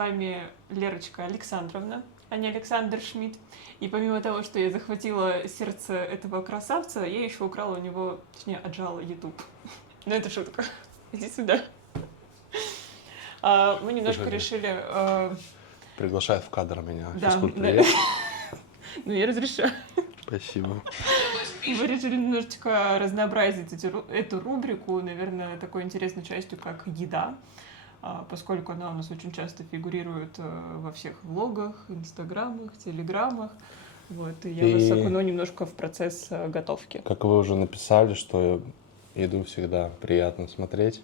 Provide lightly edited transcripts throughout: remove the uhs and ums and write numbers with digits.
вами Лерочка Александровна, а не Александр Шмидт. И помимо того, что я захватила сердце этого красавца, я еще украла у него, точнее, отжала YouTube. Но это шутка. Иди сюда. Мы немножко решили... Приглашает в кадр меня. Да, Физкульт-привет. Ну, я разрешаю. Спасибо. Мы решили немножечко разнообразить эту рубрику, наверное, такой интересной частью, как еда, поскольку она у нас очень часто фигурирует во всех влогах, инстаграмах, телеграмах. Вот, и я вас окуну немножко в процесс готовки. Как вы уже написали, что еду всегда приятно смотреть.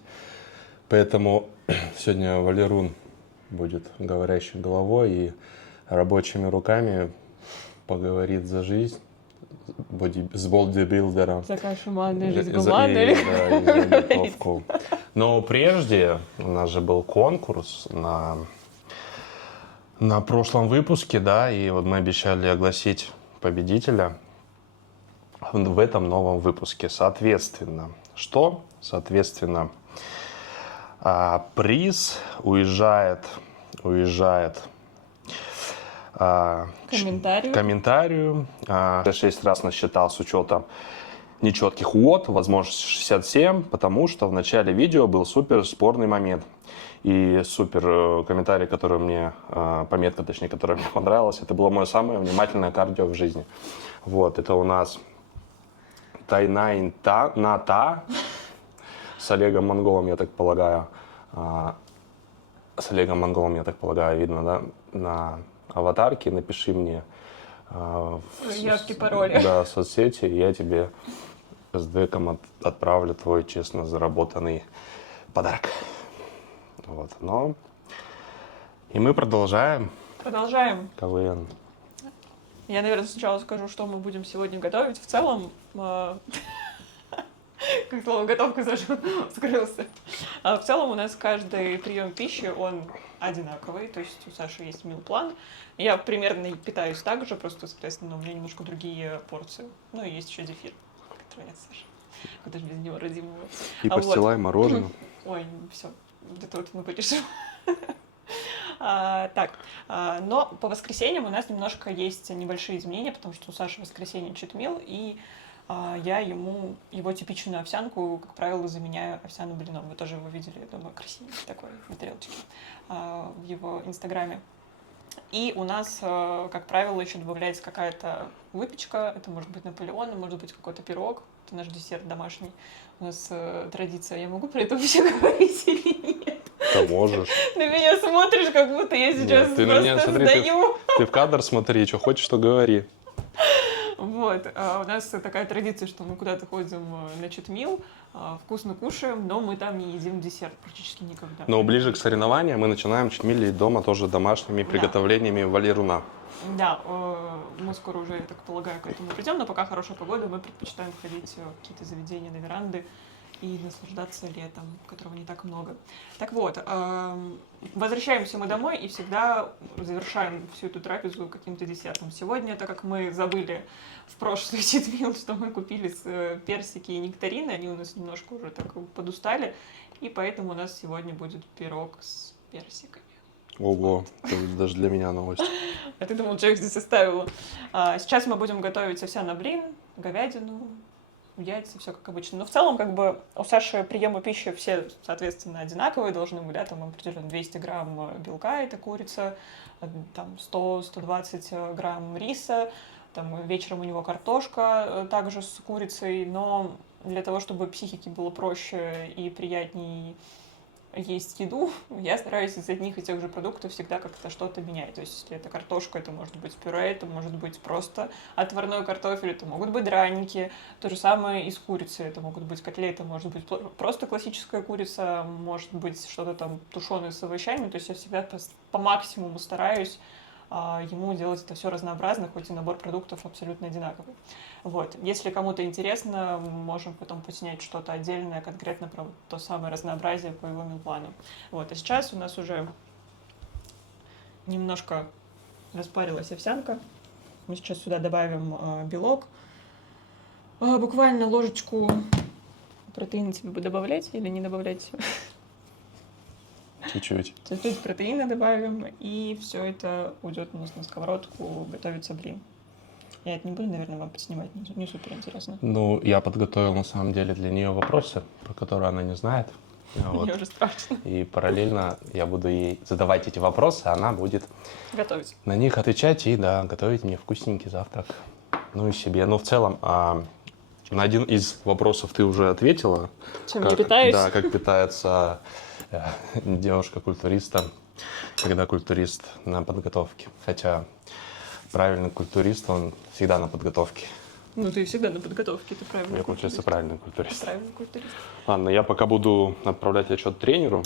Поэтому сегодня Валерун будет говорящей головой и рабочими руками поговорит за жизнь с бодибилдером. За кашеманной жизнь гуманной. Да, и за готовку. Но прежде у нас же был конкурс на прошлом выпуске, да, и вот мы обещали огласить победителя в этом новом выпуске. Соответственно, что? Соответственно, приз уезжает комментарию. 6 раз насчитал с учетом нечетких ввод, возможно 67, потому что в начале видео был супер спорный момент. И супер комментарий, который мне, пометка, точнее, которая мне понравилась, это было мое самое внимательное кардио в жизни. Вот, это у нас Тайнайн Ната с Олегом Монголом, я так полагаю. С Олегом Монголом, я так полагаю, видно, да, на аватарке. Напиши мне явки, пароли. Да, в соцсети, и я тебе с деком отправлю твой честно заработанный подарок. Вот, но... И мы продолжаем. Продолжаем. КВН. Я, наверное, сначала скажу, что мы будем сегодня готовить. В целом... Как слово «готовка» скрылся. В целом у нас каждый прием пищи, он одинаковый, то есть у Саши есть мил-план. Я примерно питаюсь так же, просто, соответственно, у меня немножко другие порции. Ну и есть еще зефир, который нет, Саша. Куда же без него, родимого. И постилай мороженое. Ой, все, это вот мы порешим. Так, но по воскресеньям у нас немножко есть небольшие изменения, потому что у Саши в воскресенье читмил, и я ему его типичную овсянку, как правило, заменяю овсяным блином. Вы тоже его видели, я думаю, красивый такой на тарелочке в его инстаграме. И у нас, как правило, еще добавляется какая-то выпечка. Это может быть Наполеон, может быть какой-то пирог. Это наш десерт домашний. У нас традиция. Я могу про это вообще говорить или нет? Ты можешь. На меня смотришь, как будто я сейчас ты просто меня, смотри, сдаю. Ты в кадр смотри, что хочешь, то говори. Вот, у нас такая традиция, что мы куда-то ходим на читмил, вкусно кушаем, но мы там не едим десерт практически никогда. Но ближе к соревнованиям мы начинаем читмили дома тоже домашними приготовлениями Валеруна. Да, мы скоро уже, я так полагаю, к этому придем, но пока хорошая погода, мы предпочитаем ходить в какие-то заведения на веранды и наслаждаться летом, которого не так много. Так вот, возвращаемся мы домой и всегда завершаем всю эту трапезу каким-то десертом. Сегодня, так как мы забыли в прошлый читмил, что мы купили персики и нектарины, они у нас немножко уже так подустали, и поэтому у нас сегодня будет пирог с персиками. Ого, это даже для меня новость. А ты думал, что я их здесь оставила? Сейчас мы будем готовить овсяный блин, говядину, яйца, все как обычно. Но в целом, как бы, у Саши приемы пищи все, соответственно, одинаковые должны быть, да, там определенно 200 грамм белка, это курица, там 100-120 грамм риса, там вечером у него картошка также с курицей, но для того, чтобы психике было проще и приятнее есть еду, я стараюсь из одних и тех же продуктов всегда как-то что-то менять. То есть, если это картошка, это может быть пюре, это может быть просто отварной картофель, это могут быть драники. То же самое и с курицей. Это могут быть котлеты, может быть просто классическая курица, может быть что-то там тушеное с овощами. То есть я всегда по максимуму стараюсь ему делать это все разнообразно, хоть и набор продуктов абсолютно одинаковый. Вот. Если кому-то интересно, мы можем потом поснять что-то отдельное конкретно про то самое разнообразие по его мил-плану. Вот. А сейчас у нас уже немножко распарилась овсянка. Мы сейчас сюда добавим белок. Буквально ложечку протеина тебе бы добавлять или не добавлять? Чуть-чуть. Чуть-чуть протеина добавим, и все это уйдет у нас на сковородку, готовится блин. Я это не буду, наверное, вам подснимать, не супер интересно. Ну, я подготовил на самом деле для нее вопросы, про которые она не знает. Вот. Мне уже страшно. И параллельно я буду ей задавать эти вопросы, а она будет Готовить. на них отвечать и, да, готовить мне вкусненький завтрак. Ну и себе. Но в целом, на один из вопросов ты уже ответила. Чем я питаюсь? Да, как питается девушка-культуриста, когда культурист на подготовке. Хотя правильный культурист, он всегда на подготовке. Ну, ты всегда на подготовке, ты правильно. Я, получается, правильный культурист. Правильный культурист. Ладно, я пока буду отправлять отчет тренеру,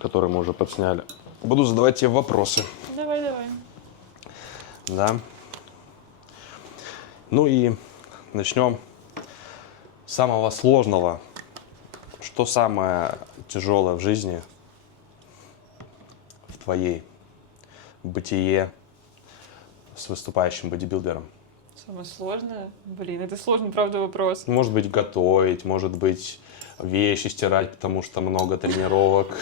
который мы уже подсняли. Буду задавать тебе вопросы. Давай. Да. Ну и начнем с самого сложного. Что самое тяжелое в жизни, в твоей бытие с выступающим бодибилдером? Самое сложное? Блин, это сложный, правда, вопрос. Может быть, готовить, может быть, вещи стирать, потому что много тренировок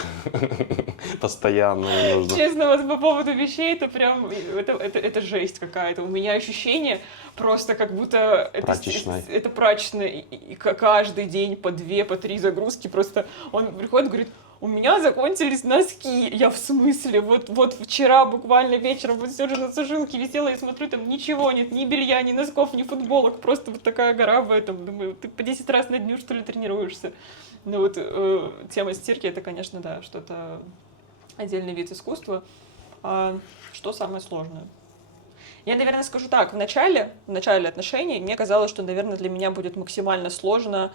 постоянно нужно. Честно, вот по поводу вещей, это прям, это жесть какая-то. У меня ощущение просто как будто это прачечная. И каждый день по 2, по 3 загрузки. Просто он приходит и говорит: у меня закончились носки. Я в смысле? Вот вчера буквально вечером вот все же на сушилке висела и смотрю, там ничего нет, ни белья, ни носков, ни футболок. Просто вот такая гора в этом. Думаю, ты по 10 раз на дню, что ли, тренируешься? Ну вот тема стирки, это, конечно, да, что-то отдельный вид искусства. А что самое сложное? Я, наверное, скажу так. В начале отношений мне казалось, что, наверное, для меня будет максимально сложно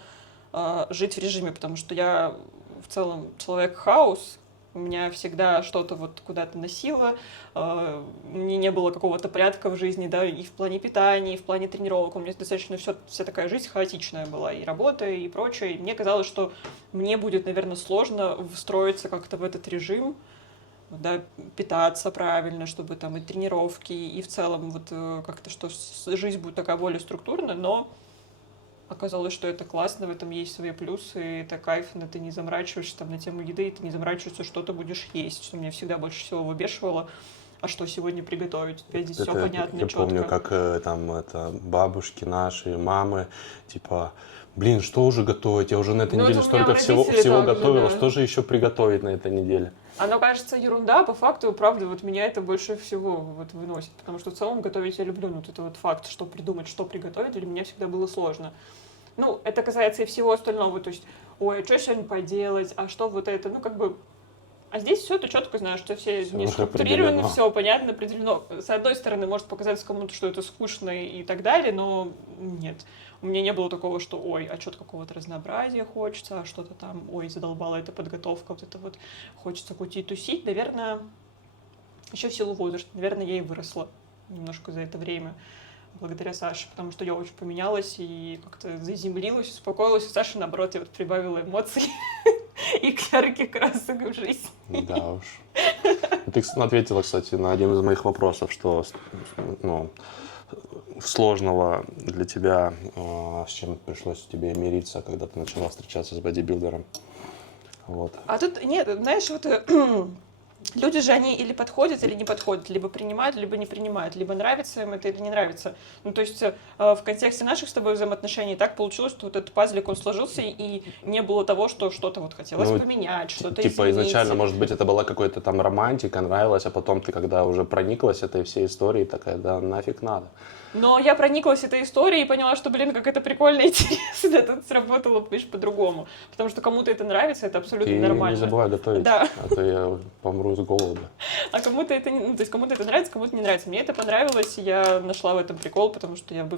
жить в режиме, потому что я в целом человек-хаос. У меня всегда что-то вот куда-то носило, мне не было какого-то порядка в жизни, да, и в плане питания, и в плане тренировок. У меня достаточно вся такая жизнь хаотичная была, и работа, и прочее. И мне казалось, что мне будет, наверное, сложно встроиться как-то в этот режим, да, питаться правильно, чтобы там и тренировки, и в целом вот как-то, что жизнь будет такая более структурная, но оказалось, что это классно, в этом есть свои плюсы, это кайфно, ты не заморачиваешься там на тему еды, ты не заморачиваешься, что ты будешь есть, что меня всегда больше всего выбешивало. А что сегодня приготовить? Опять здесь все понятно, я четко. помню, как бабушки наши, мамы, типа, блин, что уже готовить? Я уже на этой неделе столько всего готовила, да. Что же еще приготовить на этой неделе? Оно кажется ерунда, по факту, правда, вот меня это больше всего вот выносит, потому что в целом готовить я люблю, но вот это вот факт, что придумать, что приготовить, для меня всегда было сложно. Ну, это касается и всего остального, то есть, ой, а что сегодня поделать, а что вот это, ну, как бы, а здесь все ты четко знаешь, что все не структурировано, все понятно, определено. С одной стороны, может показаться кому-то, что это скучно и так далее, но нет. У меня не было такого, что, ой, а что-то какого-то разнообразия хочется, а что-то там, ой, задолбала эта подготовка, вот это вот хочется кутить, тусить. Наверное, еще в силу возраста, наверное, я и выросла немножко за это время. Благодаря Саше, потому что я очень поменялась и как-то заземлилась, успокоилась. У Саши, наоборот, я вот прибавила эмоций и ярких красок в жизнь. Да уж. Ты ответила, кстати, на один из моих вопросов, что сложного для тебя, с чем пришлось тебе мириться, когда ты начала встречаться с бодибилдером. Вот. А тут нет, знаешь, вот люди же, они или подходят, или не подходят, либо принимают, либо не принимают, либо нравится им это или не нравится. Ну, то есть в контексте наших с тобой взаимоотношений так получилось, что вот этот пазлик, он сложился, и не было того, что что-то вот хотелось поменять, что-то типа изменить. Изначально, может быть, это была какая-то там романтика, нравилась, а потом ты, когда уже прониклась этой всей историей, такая, да нафиг надо. Но я прониклась этой историей и поняла, что, блин, как это прикольно и интересно, тут сработало, понимаешь, по-другому. Потому что кому-то это нравится, это абсолютно нормально. Не забывай готовить, да. А то я помру с голода. А кому-то это, то есть кому-то это нравится, кому-то не нравится. Мне это понравилось, и я нашла в этом прикол, потому что я в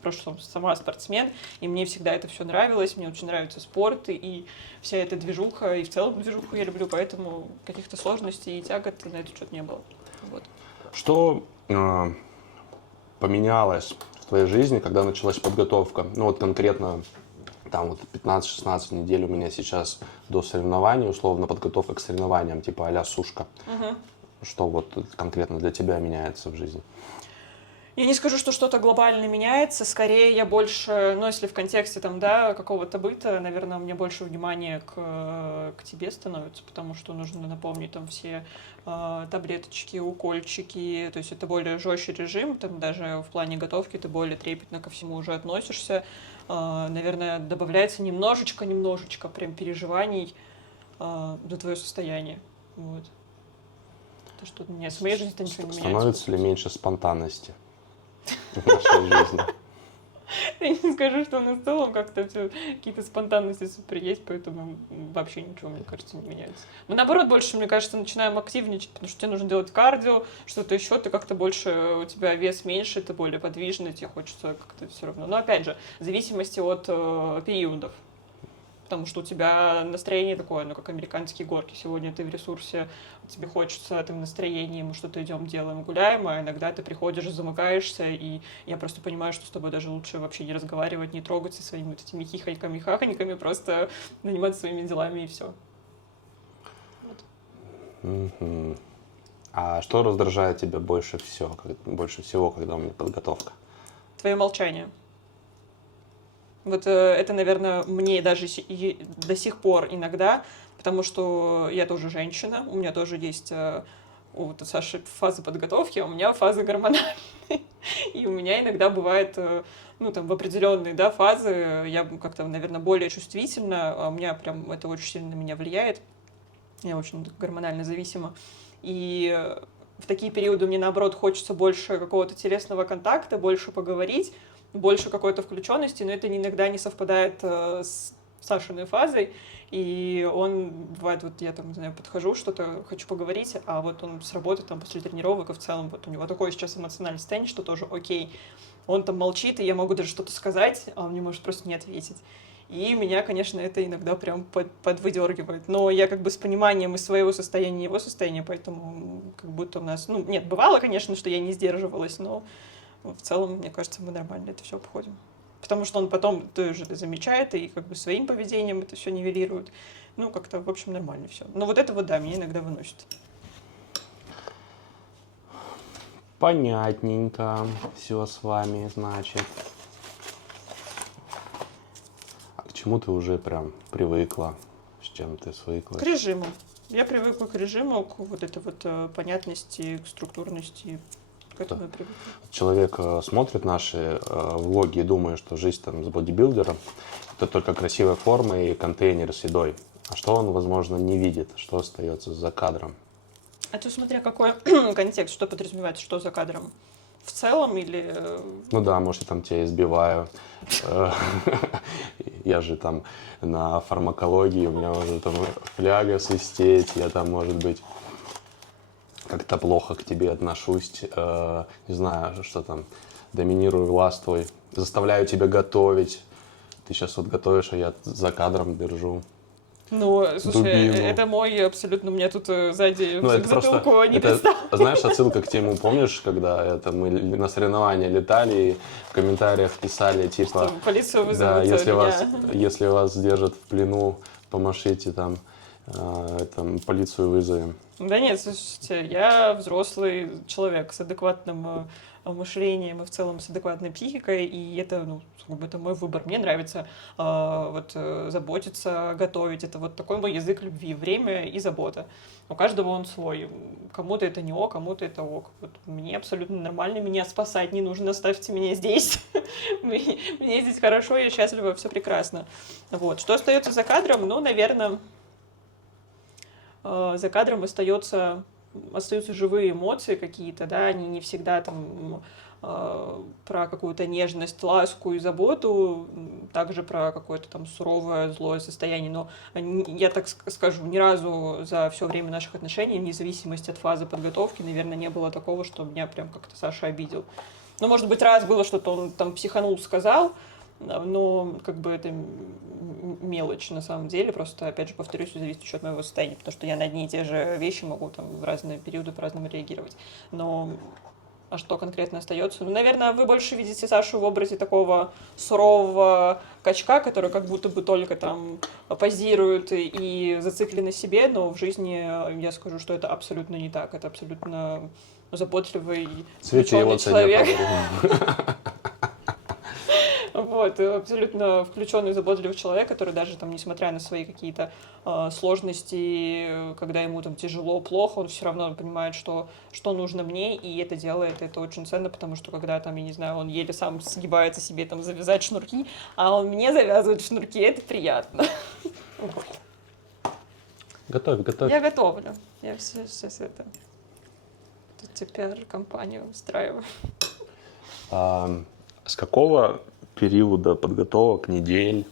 прошлом сама спортсмен, и мне всегда это все нравилось, мне очень нравится спорт, и вся эта движуха, и в целом движуху я люблю, поэтому каких-то сложностей и тягот на этот счет не было. Вот. Что поменялось в твоей жизни, когда началась подготовка? Ну вот конкретно там вот 15-16 недель у меня сейчас до соревнований, условно подготовка к соревнованиям, типа а-ля сушка. Что вот конкретно для тебя меняется в жизни? Я не скажу, что что-то глобально меняется, скорее я больше, ну, если в контексте там, да, какого-то быта, наверное, у меня больше внимания к тебе становится, потому что нужно напомнить там все таблеточки, укольчики, то есть это более жестче режим, там даже в плане готовки ты более трепетно ко всему уже относишься, наверное, добавляется немножечко прям переживаний за твое состояние, вот. То, что нет, в моей жизни ничего не меняется. Становится ли меньше спонтанности в нашей жизни? Я не скажу, что на целом как-то все какие-то спонтанности супер есть, поэтому вообще ничего, мне кажется, не меняется. Мы, наоборот, больше, мне кажется, начинаем активничать, потому что тебе нужно делать кардио, что-то еще, ты как-то больше, у тебя вес меньше, ты более подвижный, тебе хочется как-то все равно. Но, опять же, в зависимости от периодов. Потому что у тебя настроение такое, ну, как американские горки. Сегодня ты в ресурсе, тебе хочется, ты в настроении, мы что-то идем, делаем, гуляем, а иногда ты приходишь, замыкаешься, и я просто понимаю, что с тобой даже лучше вообще не разговаривать, не трогать со своими вот этими хихоньками, просто заниматься своими делами и все. Вот. А что раздражает тебя больше всего, когда у меня подготовка? Твое молчание. Вот это, наверное, мне даже до сих пор иногда, потому что я тоже женщина, у меня тоже есть у Саши фаза подготовки, а у меня фаза гормональная. И у меня иногда бывает, ну, там, в определенные, да, фазы я как-то, наверное, более чувствительна, а у меня прям это очень сильно на меня влияет. Я очень гормонально зависима. И в такие периоды мне, наоборот, хочется больше какого-то телесного контакта, больше поговорить, больше какой-то включенности, но это иногда не совпадает с Сашиной фазой, и он, бывает, вот я там, не знаю, подхожу, что-то хочу поговорить, а вот он с работы там после тренировок, и в целом вот у него такое сейчас эмоциональное состояние, что тоже окей. Он там молчит, и я могу даже что-то сказать, а он мне может просто не ответить. И меня, конечно, это иногда прям подвыдергивает. Но я как бы с пониманием и своего состояния, и его состояния, поэтому как будто у нас... Ну, нет, бывало, конечно, что я не сдерживалась, но в целом, мне кажется, мы нормально это все обходим. Потому что он потом тоже это замечает и как бы своим поведением это все нивелирует. Ну, как-то, в общем, нормально все. Но вот это вот, да, меня иногда выносит. Понятненько все с вами, значит. А к чему ты уже прям привыкла? С чем ты свыклась? К режиму. Я привыкла к режиму, к вот этой вот понятности, к структурности. К этому я привыкла. Человек смотрит наши влоги и думает, что жизнь там с бодибилдером — это только красивая форма и контейнер с едой. А что он, возможно, не видит, что остается за кадром? А то смотря какой контекст, что подразумевается, что за кадром? В целом или... Ну да, может, я там тебя избиваю. Я же там на фармакологии, у меня может там фляга свистеть, я там, может быть, как-то плохо к тебе отношусь, не знаю, что там, доминирую, властвуй, заставляю тебя готовить. Ты сейчас вот готовишь, а я за кадром держу. Ну, слушай, дубину. это мой абсолютно, у меня тут сзади Ну, это затылку просто, не это, представлено. знаешь, отсылка к тему, помнишь, когда это мы на соревнования летали и в комментариях писали, типа, Что полицию вызовут да, если меня. если вас держат в плену, помашите там, там полицию вызовем. Да нет, слушайте, я взрослый человек с адекватным мышлением и в целом с адекватной психикой, и это, ну, это мой выбор. Мне нравится заботиться, готовить. Это вот такой мой язык любви, время и забота. У каждого он свой. Кому-то это не ок, кому-то это ок. Вот мне абсолютно нормально, меня спасать не нужно, оставьте меня здесь. Мне здесь хорошо, я счастлива, все прекрасно. Вот. Что остается за кадром? Ну, наверное, за кадром остаются живые эмоции какие-то, да, они не всегда там про какую-то нежность, ласку и заботу, также про какое-то там суровое, злое состояние, но я так скажу, ни разу за все время наших отношений, вне зависимости от фазы подготовки, наверное, не было такого, что меня прям как-то Саша обидел. Ну, может быть, раз было, что-то он там психанул, сказал, но как бы это мелочь на самом деле, просто, опять же, повторюсь, зависит еще от моего состояния, потому что я на одни и те же вещи могу там в разные периоды по-разному реагировать. Но а что конкретно остается? Ну, наверное, вы больше видите Сашу в образе такого сурового качка, который как будто бы только там позирует и зациклен на себе, но в жизни я скажу, что это абсолютно не так. Это абсолютно заботливый, Цветы его включенный ценят. человек. Вот, абсолютно включенный, заботливый человек, который даже там, несмотря на свои какие-то сложности, когда ему там тяжело, плохо, он все равно понимает, что нужно мне, и это делает, это очень ценно, потому что когда там, я не знаю, он еле сам сгибается себе там завязать шнурки, а он мне завязывает шнурки, это приятно. Готовь. Я готовлю. Я сейчас это... Тут теперь компанию устраиваю. С какого периода подготовок, недель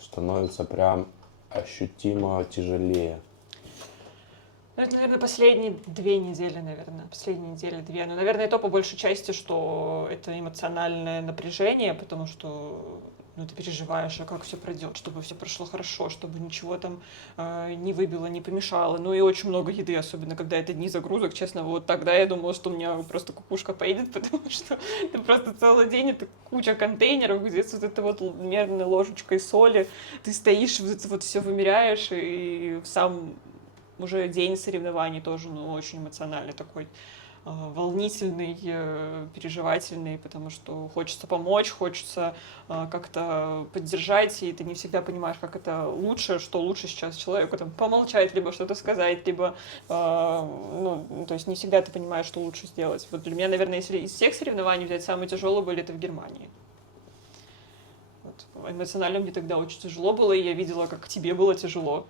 становится прям ощутимо тяжелее? Ну, это, наверное, последние 2 недели, наверное. Последние недели 2. Но, наверное, это по большей части, что это эмоциональное напряжение, потому что ты переживаешь, а как все пройдет, чтобы все прошло хорошо, чтобы ничего там не выбило, не помешало. Ну и очень много еды, особенно когда это дни загрузок. Честно, вот тогда я думала, что у меня просто кукушка поедет, потому что это просто целый день, это куча контейнеров, где вот это вот мерной ложечкой соли, ты стоишь, вот это вот все вымеряешь, и сам уже день соревнований тоже, очень эмоциональный такой, волнительный, переживательный, потому что хочется помочь, хочется как-то поддержать, и ты не всегда понимаешь, как это лучше, что лучше сейчас человеку там помолчать, либо что-то сказать, либо, то есть не всегда ты понимаешь, что лучше сделать. Вот для меня, наверное, если из всех соревнований взять, самые тяжелые были это в Германии. Вот. Эмоционально мне тогда очень тяжело было, и я видела, как тебе было тяжело.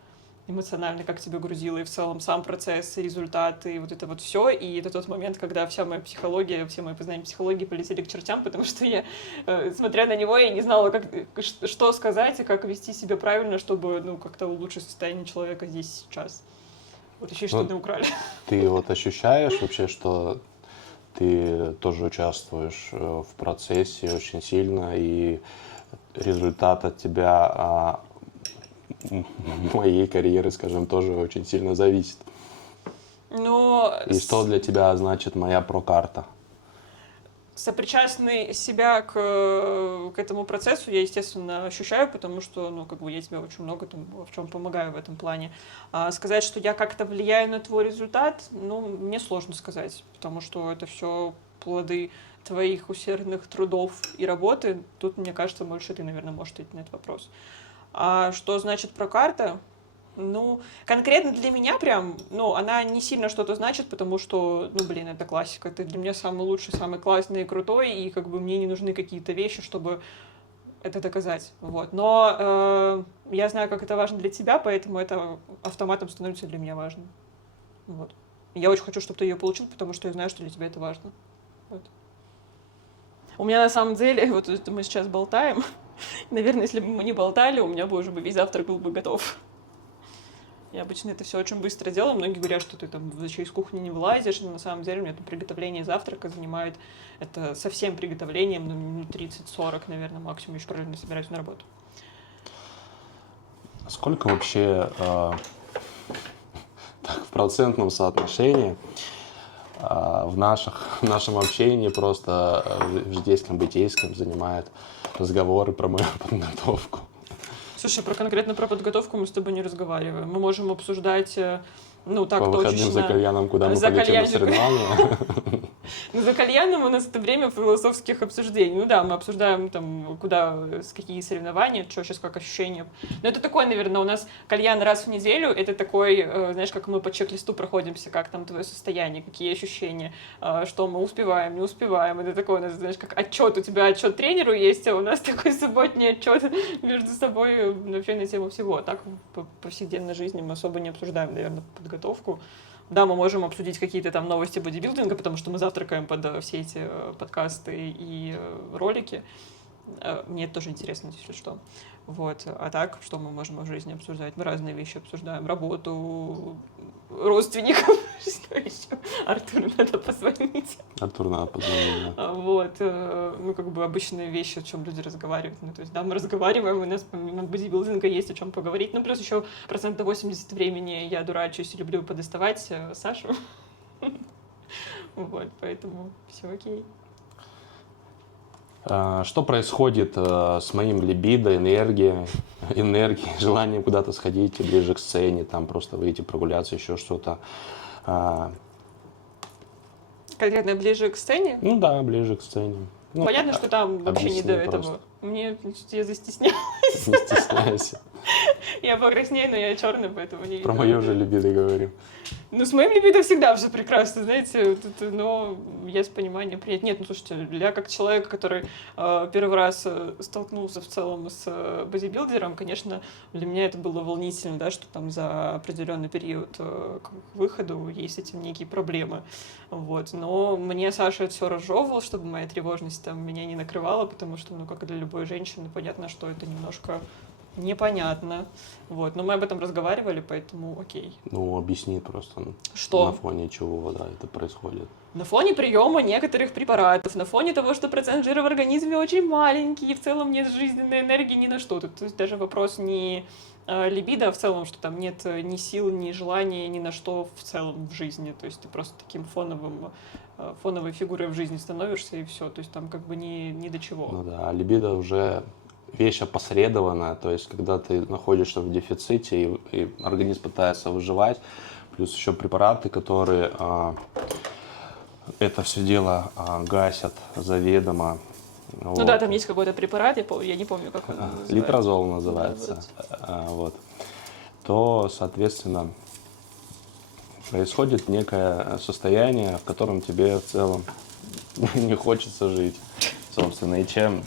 Эмоционально, как тебя грузило, и в целом сам процесс, и результаты, и вот это вот все. И это тот момент, когда вся моя психология, все мои познания психологии полетели к чертям, потому что я, смотря на него, я не знала, что сказать и как вести себя правильно, чтобы, как-то улучшить состояние человека здесь и сейчас. Вот еще что-то украли. Ты вот ощущаешь вообще, что ты тоже участвуешь в процессе очень сильно, и результат от тебя, моей карьеры, скажем, тоже очень сильно зависит. И что для тебя значит моя прокарта? Сопричастный себя к этому процессу я, естественно, ощущаю, потому что, я тебе очень много там в чем помогаю в этом плане. А сказать, что я как-то влияю на твой результат, мне сложно сказать, потому что это все плоды твоих усердных трудов и работы. Тут, мне кажется, больше ты, наверное, можешь ответить на этот вопрос. А что значит прокарта? Конкретно для меня прям, она не сильно что-то значит, потому что, это классика. Ты для меня самый лучший, самый классный и крутой, и мне не нужны какие-то вещи, чтобы это доказать. Вот. Но я знаю, как это важно для тебя, поэтому это автоматом становится для меня важным. Вот. Я очень хочу, чтобы ты ее получил, потому что я знаю, что для тебя это важно. Вот. У меня на самом деле, вот мы сейчас болтаем, наверное, если бы мы не болтали, у меня бы уже весь завтрак был бы готов. Я обычно это все очень быстро делаю. Многие говорят, что ты там из кухни не вылазишь, но на самом деле у меня там приготовление завтрака занимает, это со всем приготовлением, минут 30-40, наверное, максимум, еще правильно собираюсь на работу. Сколько вообще в процентном соотношении в нашем общении просто в житейском, бытейском занимает разговоры про мою подготовку? Слушай, конкретно про подготовку мы с тобой не разговариваем. Мы можем обсуждать, так по выходным точечно. за кальяном, куда мы полетим на соревнования. За кальяном у нас это время философских обсуждений. Мы обсуждаем там, какие соревнования, что сейчас как ощущения. Но это такое, наверное, у нас кальян раз в неделю, это такой, знаешь, как мы по чек-листу проходимся, как там твое состояние, какие ощущения, что мы успеваем, не успеваем. Это такое, у нас, знаешь, как отчет, у тебя отчет тренеру есть, а у нас такой субботний отчет между собой вообще на тему всего. А так по повседневной жизни мы особо не обсуждаем, наверное, подготовку. Да, мы можем обсудить какие-то там новости бодибилдинга, потому что мы завтракаем под все эти подкасты и ролики. Мне это тоже интересно, если что. Вот. А так, что мы можем в жизни обсуждать? Мы разные вещи обсуждаем. Работу, родственников. Что еще? Артуру надо позвонить. Артуру надо позвонить, да. Вот. Обычные вещи, о чем люди разговаривают. То есть, да, мы разговариваем, у нас помимо бодибилдинга есть о чем поговорить. Плюс еще 80% времени я дурачусь и люблю подоставать Сашу. Вот, поэтому все окей. Что происходит с моим либидо, энергией, желанием куда-то сходить ближе к сцене, там просто выйти прогуляться, еще что-то? конкретно ближе к сцене? Ну да, ближе к сцене. Ну, понятно, что там вообще не до объясни этого. просто. Мне я застеснялась. Не стесняйся. Я покраснею, но я черный, поэтому не Про видно. мою же либидо говорим. Ну, с моим либидо всегда все прекрасно, знаете, вот это, но я с пониманием принять. Нет, ну, слушайте, я как человек, который первый раз столкнулся в целом с бодибилдером, конечно, для меня это было волнительно, да, что там за определенный период к выходу есть с этим некие проблемы, вот. Но мне Саша это все разжевывал, чтобы моя тревожность там меня не накрывала, потому что, ну, как и для любой женщины, понятно, что это немножко непонятно. Вот. Но мы об этом разговаривали, поэтому окей. Ну, объясни просто, Что? на фоне чего, да, это происходит. На фоне приема некоторых препаратов, на фоне того, что процент жира в организме очень маленький, и в целом нет жизненной энергии ни на что. Тут, то есть даже вопрос не либидо, а в целом, что там нет ни сил, ни желания, ни на что в целом в жизни. То есть ты просто таким фоновой фигурой в жизни становишься, и все. То есть там как бы ни до чего. Ну да, а либидо уже вещь опосредованная, то есть когда ты находишься в дефиците и организм пытается выживать, плюс еще препараты, которые это все дело гасят заведомо. Ну Вот. да, там есть какой-то препарат, я не помню, как он называется. Литрозол называется. Вот. То, соответственно, происходит некое состояние, в котором тебе в целом не хочется жить, собственно. И чем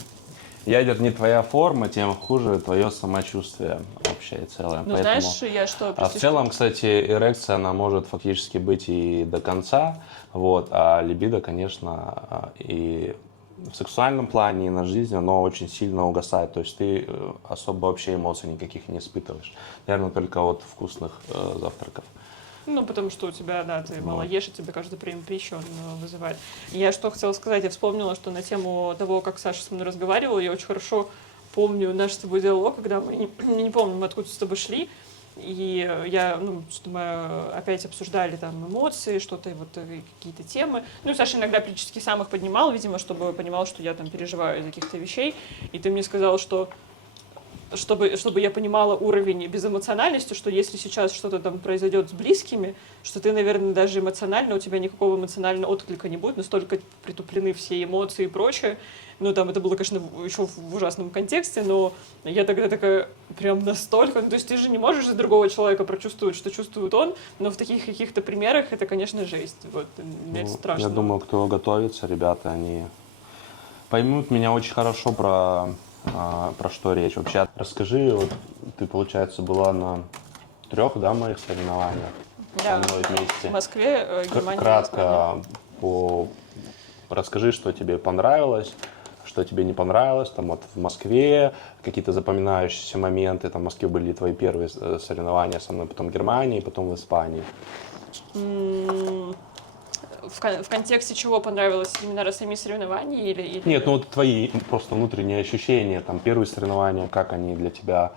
ядер не твоя форма, тем хуже твое самочувствие вообще и целое. Ну, Поэтому... знаешь, я что... А в целом, кстати, эрекция, она может фактически быть и до конца, вот, а либидо, конечно, и в сексуальном плане, и на жизни, оно очень сильно угасает, то есть ты особо вообще эмоций никаких не испытываешь, наверное, только от вкусных завтраков. Ну, потому что у тебя, да, ты мало ешь, и тебе каждый прием пищи он вызывает. Я что хотела сказать, я вспомнила, что на тему того, как Саша со мной разговаривала, я очень хорошо помню наш с тобой диалог, когда мы, не помню, мы откуда с тобой шли, и я, ну, что мы опять обсуждали там эмоции, что-то, вот какие-то темы. Ну, Саша иногда практически сам их поднимал, видимо, чтобы понимал, что я там переживаю из-за каких-то вещей. И ты мне сказал, что чтобы я понимала уровень безэмоциональности, что если сейчас что-то там произойдет с близкими, что ты, наверное, даже эмоционально, у тебя никакого эмоционального отклика не будет, настолько притуплены все эмоции и прочее. Ну, там это было, конечно, еще в ужасном контексте, но я тогда такая прям настолько... Ну, то есть ты же не можешь за другого человека прочувствовать, что чувствует он, но в таких каких-то примерах это, конечно, жесть. Вот, мне это страшно. Я думаю, кто готовится, ребята, они поймут меня очень хорошо про что речь. Вообще, расскажи, вот ты, получается, была на 3, да, моих соревнованиях? Да, со мной вместе. в Москве, Германия. Кратко расскажи, что тебе понравилось, что тебе не понравилось, там вот в Москве, какие-то запоминающиеся моменты, там в Москве были твои первые соревнования со мной, потом в Германии, потом в Испании. В контексте чего понравилось? Именно сами соревнования или... Нет, ну вот твои просто внутренние ощущения, там первые соревнования, как они для тебя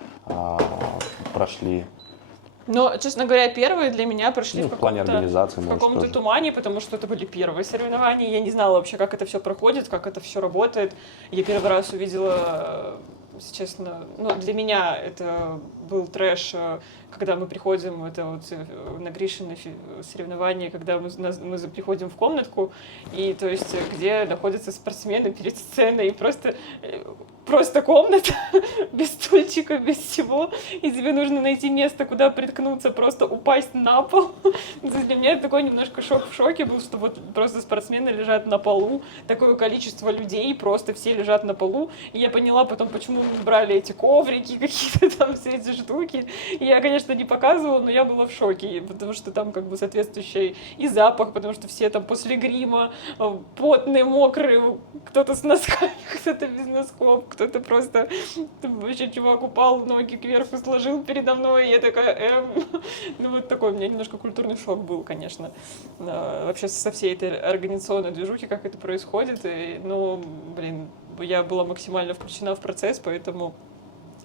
прошли? Но, честно говоря, первые для меня прошли в плане организации, в каком-то тоже. тумане, потому что это были первые соревнования. Я не знала вообще, как это все проходит, как это все работает. Я первый раз увидела, если честно, ну, для меня это был трэш, когда мы приходим, это вот на Гришино соревнования, когда мы приходим в комнатку, и то есть где находятся спортсмены перед сценой, и просто комната, без стульчика, без всего, и тебе нужно найти место, куда приткнуться, просто упасть на пол. Для меня это такой немножко шок в шоке был, что вот просто спортсмены лежат на полу, такое количество людей, просто все лежат на полу, и я поняла потом, почему мы брали эти коврики, какие-то там все эти штуки. И я, конечно, не показывала, но я была в шоке, потому что там как бы соответствующий и запах, потому что все там после грима потные, мокрые, кто-то с носками, кто-то без носков, кто-то просто, там вообще чувак упал, ноги кверху сложил передо мной, и я такая, ну вот такой у меня немножко культурный шок был, конечно, вообще со всей этой организационной движухи, как это происходит, и, ну, блин, я была максимально включена в процесс, поэтому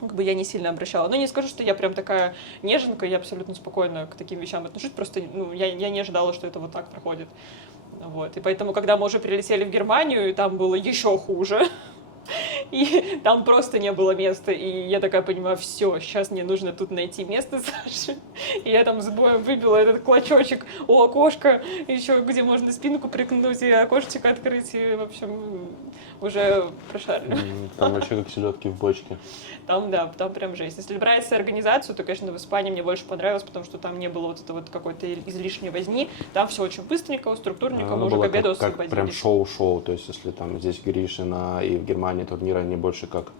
как бы я не сильно обращала. Ну, не скажу, что я прям такая неженка, я абсолютно спокойно к таким вещам отношусь, просто ну, я не ожидала, что это вот так проходит. Вот. И поэтому, когда мы уже прилетели в Германию, и там было еще хуже, И там просто не было места. И я такая понимаю, все, сейчас мне нужно тут найти место Саши. И я там с боем выбила этот клочочек у окошка, еще где можно спинку прикнуть и окошечко открыть. И, в общем, уже прошарили. Там вообще как селедки в бочке. Там, да, там прям жесть. Если брать организацию, то, конечно, в Испании мне больше понравилось, потому что там не было вот это вот какой-то излишней возни. Там все очень быстренько, структурненько, мы уже к обеду как прям освободились. шоу-шоу. То есть, если там здесь Гришина и в Германии турниры, они больше как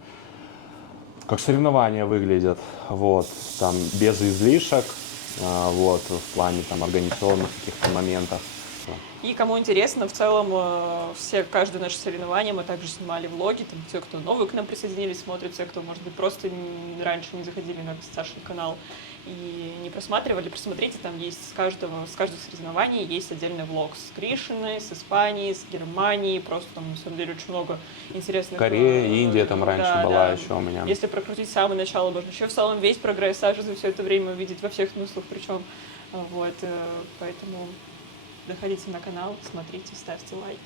соревнования выглядят. Вот. Там без излишек. Вот. В плане там организационных каких-то моментов. И кому интересно, в целом, каждое наше соревнование мы также снимали влоги, там, те, кто новые к нам присоединились, смотрят, те, кто, может быть, просто раньше не заходили на Сашин канал и не просматривали, просмотрите, там есть с каждого соревнования есть отдельный влог с Гришиной, с Испанией, с Германией, просто там, на самом деле, очень много интересных... Корея, Индия там раньше была да. еще у меня. Если прокрутить с самого начала, можно еще в целом весь прогресс Саши за все это время увидеть во всех смыслах, причем, вот, поэтому... Заходите на канал, смотрите, ставьте лайки.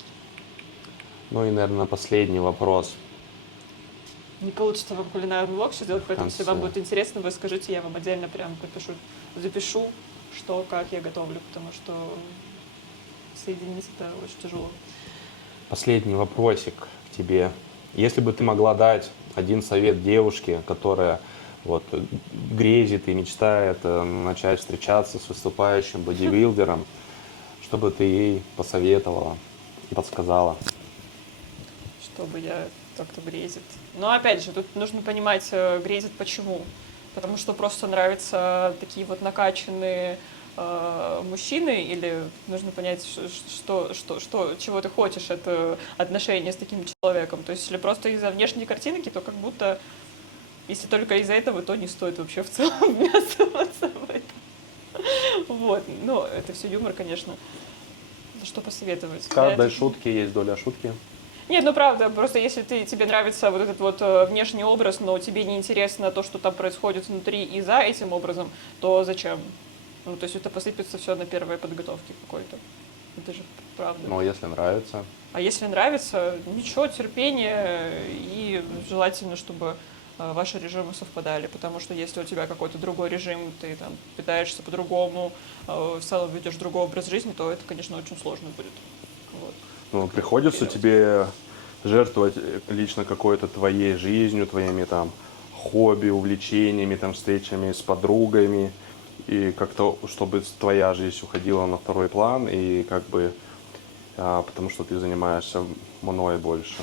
Ну и, наверное, последний вопрос. Не получится вам кулинарный влог сейчас сделать, поэтому если вам будет интересно, вы скажите, я вам отдельно прям запишу, что, как я готовлю, потому что соединить это очень тяжело. Последний вопросик к тебе. Если бы ты могла дать один совет девушке, которая вот грезит и мечтает начать встречаться с выступающим бодибилдером, что бы ты ей посоветовала и подсказала? Чтобы я как-то грезит. Но опять же, тут нужно понимать, грезит почему. Потому что просто нравятся такие вот накачанные мужчины, или нужно понять, чего ты хочешь от отношения с таким человеком. То есть, если просто из-за внешней картинки, то как будто, если только из-за этого, то не стоит вообще в целом вмешиваться в это. Вот, ну, это все юмор, конечно. Что посоветовать? В каждой шутке есть доля шутки. Нет, ну правда, просто если тебе нравится вот этот вот внешний образ, но тебе не интересно то, что там происходит внутри и за этим образом, то зачем? Ну, то есть это посыпется все на первой подготовке какой-то. Это же правда. Ну, а если нравится? А если нравится, ничего, терпение, и желательно, чтобы ваши режимы совпадали, потому что если у тебя какой-то другой режим, ты там питаешься по-другому, в целом ведешь другой образ жизни, то это, конечно, очень сложно будет. Вот. Ну, приходится тебе жертвовать лично какой-то твоей жизнью, твоими там хобби, увлечениями, там встречами с подругами, и как-то, чтобы твоя жизнь уходила на второй план, и как бы, потому что ты занимаешься мной больше.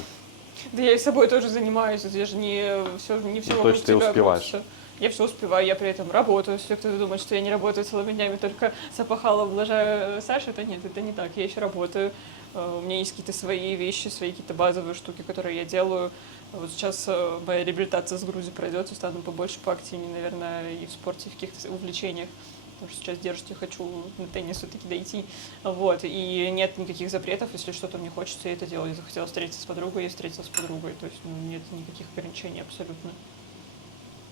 Да я и собой тоже занимаюсь, я же не все Ну, то есть ты успеваешь? Я все успеваю, я при этом работаю. Если кто-то думает, что я не работаю целыми днями, только запахала, облажаю Сашу, это нет, это не так. Я еще работаю. У меня есть какие-то свои вещи, свои какие-то базовые штуки, которые я делаю. Вот сейчас моя реабилитация с Грузией пройдет, и стану побольше, поактивнее, наверное, и в спорте, и в каких-то увлечениях. Потому что сейчас держусь, я хочу на теннис все-таки дойти. Вот. И нет никаких запретов, если что-то мне хочется, я это делаю. Я захотела встретиться с подругой, я встретилась с подругой. То есть нет никаких ограничений абсолютно.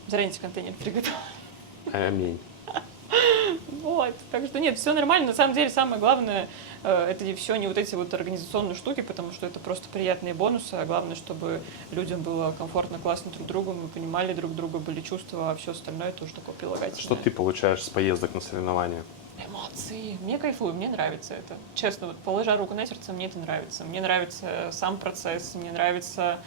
Заранее контент приготовила. Аминь. Вот. Так что нет, все нормально. На самом деле самое главное, это все не вот эти вот организационные штуки, потому что это просто приятные бонусы, а главное, чтобы людям было комфортно, классно друг другу, мы понимали друг друга, были чувства, а все остальное тоже такое прилагательное. Что ты получаешь с поездок на соревнования? Эмоции. Мне кайфую, мне нравится это. Честно, вот положа руку на сердце, мне это нравится. Мне нравится сам процесс, мне нравится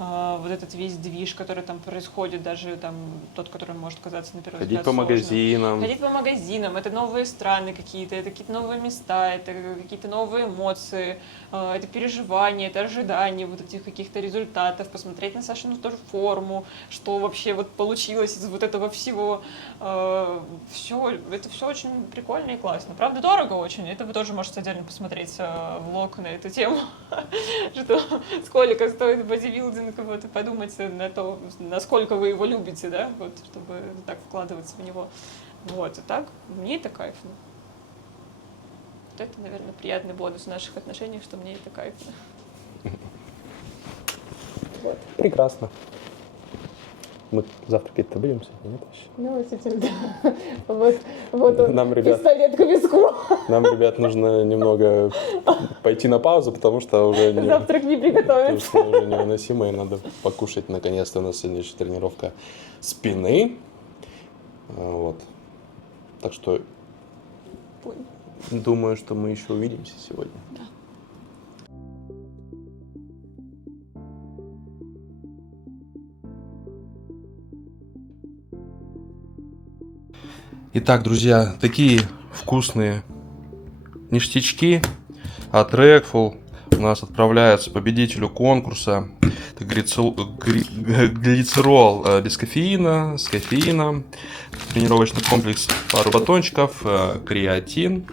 вот этот весь движ, который там происходит, даже там тот, который может казаться на первый Ходить взгляд по сложным. магазинам. Ходить по магазинам, это новые страны какие-то, это какие-то новые места, это какие-то новые эмоции, это переживания, это ожидания вот этих каких-то результатов, посмотреть на Сашину тоже форму, что вообще вот получилось из вот этого всего. Это все очень прикольно и классно. Правда, дорого очень, это вы тоже можете отдельно посмотреть влог на эту тему, что сколько стоит бодибилдинг, вот, и подумать на то, насколько вы его любите, да, вот, чтобы так вкладываться в него. Вот, и так, мне это кайфно. Вот это, наверное, приятный бонус в наших отношениях, что мне это кайфно. Прекрасно. Мы завтракать-то будем сегодня, нет? Вообще? Ну, с этим, да. Вот он, Нам, ребят, пистолет к виску. нам, ребят, нужно немного пойти на паузу, потому что уже Завтрак не потому приготовится. что уже невыносимо, и надо покушать. Наконец-то у нас сегодня еще тренировка спины. Вот. Так что думаю, что мы еще увидимся сегодня. Итак, друзья, такие вкусные ништячки от Рекфул у нас отправляются победителю конкурса. Это глицерол без кофеина, с кофеином, тренировочный комплекс, пару батончиков, креатин,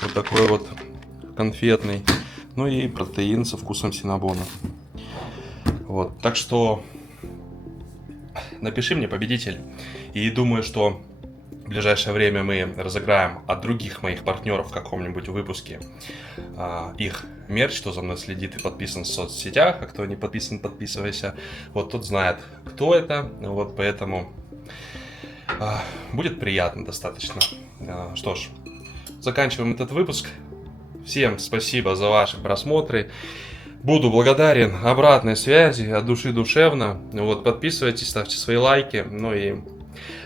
вот такой вот конфетный, ну и протеин со вкусом синнабона. Вот, так что напиши мне, победитель, и думаю, что в ближайшее время мы разыграем от других моих партнеров в каком-нибудь выпуске их мерч, кто за мной следит и подписан в соцсетях, а кто не подписан, подписывайся. Вот тот знает, кто это, вот поэтому будет приятно достаточно. Что ж, заканчиваем этот выпуск. Всем спасибо за ваши просмотры. Буду благодарен обратной связи от души душевно. Вот, подписывайтесь, ставьте свои лайки, ну и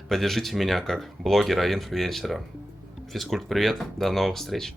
поддержите меня как блогера и инфлюенсера. Физкульт, привет, до новых встреч.